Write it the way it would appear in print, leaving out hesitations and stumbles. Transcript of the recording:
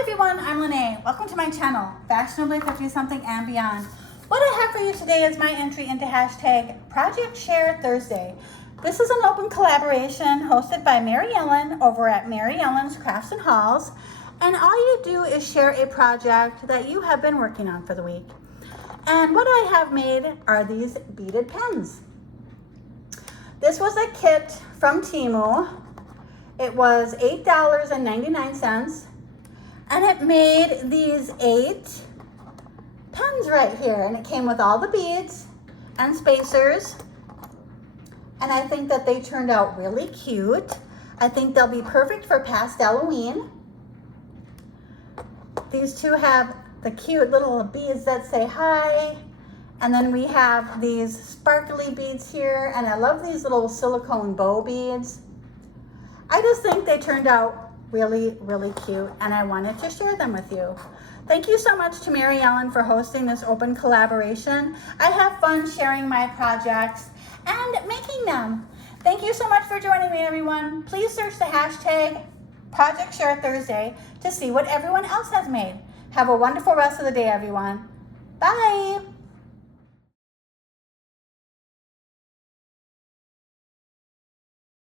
Hi everyone, I'm Lene. Welcome to my channel, Fashionably 50-something and beyond. What I have for you today is my entry into hashtag Project Share Thursday. This is an open collaboration hosted by Mary Ellen over at Mary Ellen's Crafts and Hauls. And all you do is share a project that you have been working on for the week. And what I have made are these beaded pens. This was a kit from Temu. It was $8.99. And it made these 8 pens right here. And it came with all the beads and spacers. And I think that they turned out really cute. I think they'll be perfect for past Halloween. These two have the cute little beads that say hi. And then we have these sparkly beads here. And I love these little silicone bow beads. I just think they turned out really, really cute, and I wanted to share them with you. Thank you so much to Mary Ellen for hosting this open collaboration. I have fun sharing my projects and making them. Thank you so much for joining me, everyone. Please search the hashtag Project Share Thursday to see what everyone else has made. Have a wonderful rest of the day, everyone. Bye.